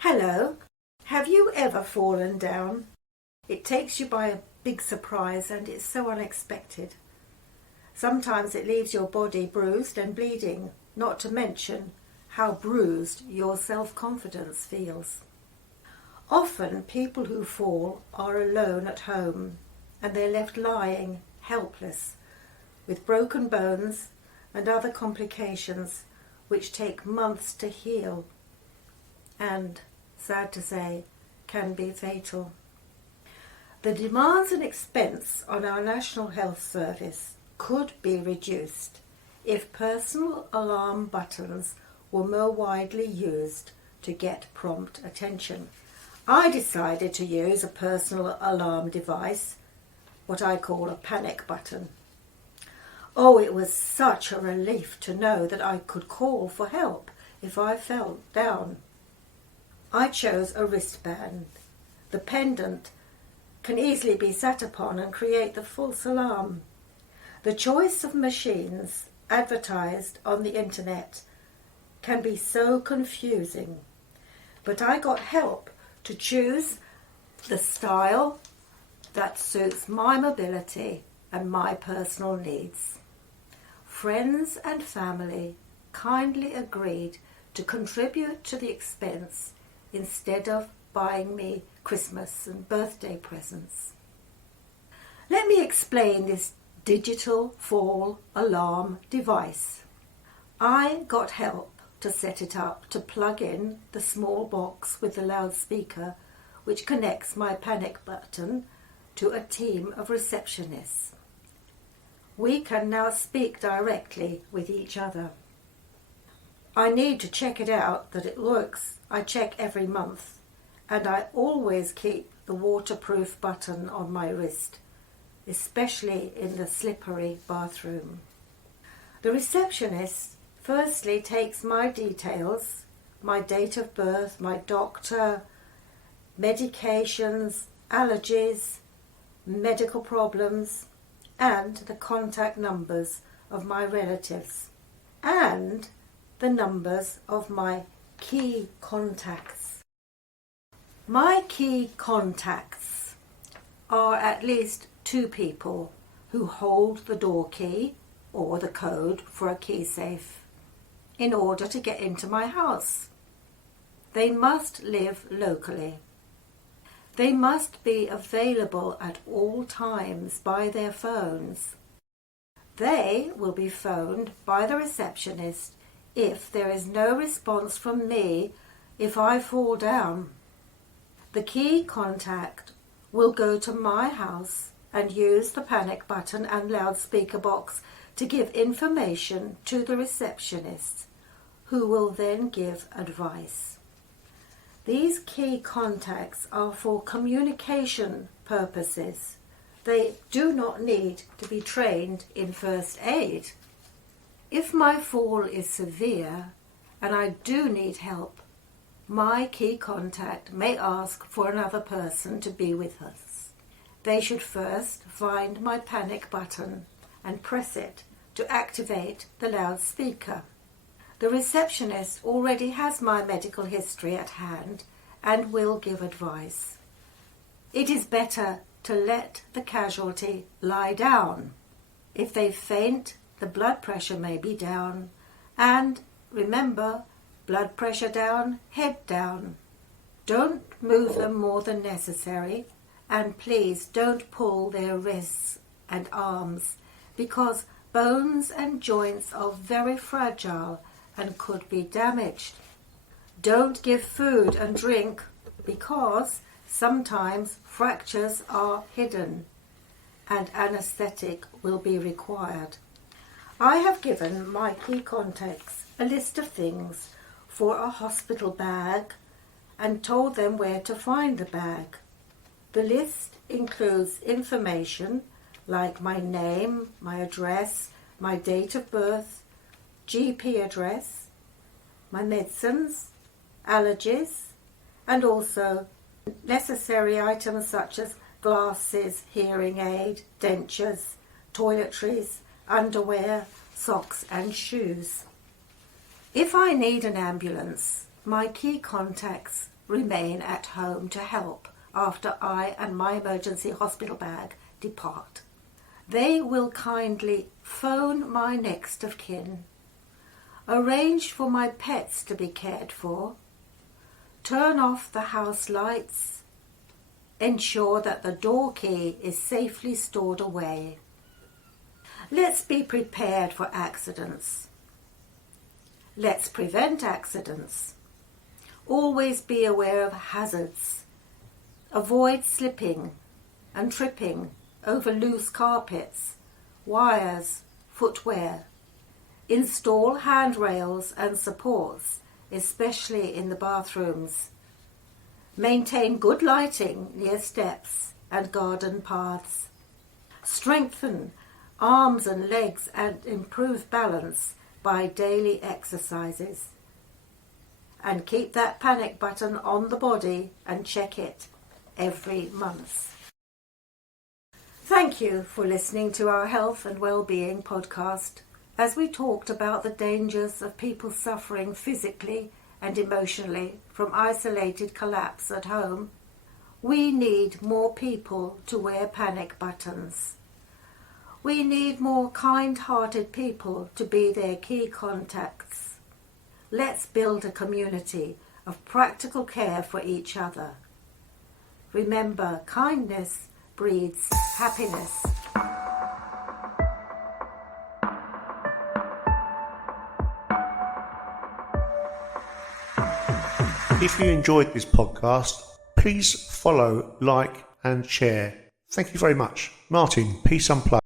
Hello. Have you ever fallen down? It takes you by a big surprise and it's so unexpected. Sometimes it leaves your body bruised and bleeding, not to mention how bruised your self-confidence feels. Often people who fall are alone at home and they're left lying helpless with broken bones and other complications which take months to heal and, sad to say, can be fatal. The demands and expense on our National Health Service could be reduced if personal alarm buttons were more widely used to get prompt attention. I decided to use a personal alarm device, what I call a panic button. Oh, it was such a relief to know that I could call for help if I fell down. I chose a wristband. The pendant can easily be sat upon and create the false alarm. The choice of machines advertised on the internet can be so confusing, but I got help to choose the style that suits my mobility and my personal needs. Friends and family kindly agreed to contribute to the expense instead of buying me Christmas and birthday presents. Let me explain this digital fall alarm device. I got help to set it up to plug in the small box with the loudspeaker which connects my panic button to a team of receptionists. We can now speak directly with each other. I need to check it out that it works. I check every month, and I always keep the waterproof button on my wrist, especially in the slippery bathroom. The receptionist firstly takes my details, my date of birth, my doctor, medications, allergies, medical problems, and the contact numbers of my relatives, and the numbers of my key contacts. My key contacts are at least 2 people who hold the door key or the code for a key safe in order to get into my house. They must live locally. They must be available at all times by their phones. They will be phoned by the receptionist if there is no response from me if I fall down. The key contact will go to my house and use the panic button and loudspeaker box to give information to the receptionist, who will then give advice. These key contacts are for communication purposes. They do not need to be trained in first aid. If my fall is severe and I do need help, my key contact may ask for another person to be with us. They should first find my panic button and press it to activate the loudspeaker. The receptionist already has my medical history at hand and will give advice. It is better to let the casualty lie down. If they faint, the blood pressure may be down, and remember, blood pressure down, head down. Don't move them more than necessary, and please don't pull their wrists and arms, because bones and joints are very fragile and could be damaged. Don't give food and drink, because sometimes fractures are hidden and anaesthetic will be required. I have given my key contacts a list of things for a hospital bag and told them where to find the bag. The list includes information like my name, my address, my date of birth, GP address, my medicines, allergies, and also necessary items such as glasses, hearing aid, dentures, toiletries, underwear, socks and shoes. If I need an ambulance, my key contacts remain at home to help after I and my emergency hospital bag depart. They will kindly phone my next of kin, arrange for my pets to be cared for, turn off the house lights, ensure that the door key is safely stored away. Let's be prepared for accidents. Let's prevent accidents. Always be aware of hazards. Avoid slipping and tripping over loose carpets, wires, footwear. Install handrails and supports, especially in the bathrooms. Maintain good lighting near steps and garden paths. Strengthen arms and legs and improve balance by daily exercises. And keep that panic button on the body and check it every month. Thank you for listening to our Health and Wellbeing podcast as we talked about the dangers of people suffering physically and emotionally from isolated collapse at home. We need more people to wear panic buttons. We need more kind-hearted people to be their key contacts. Let's build a community of practical care for each other. Remember, kindness breeds happiness. If you enjoyed this podcast, please follow, like and share. Thank you very much. Martin, Peace Unplugged.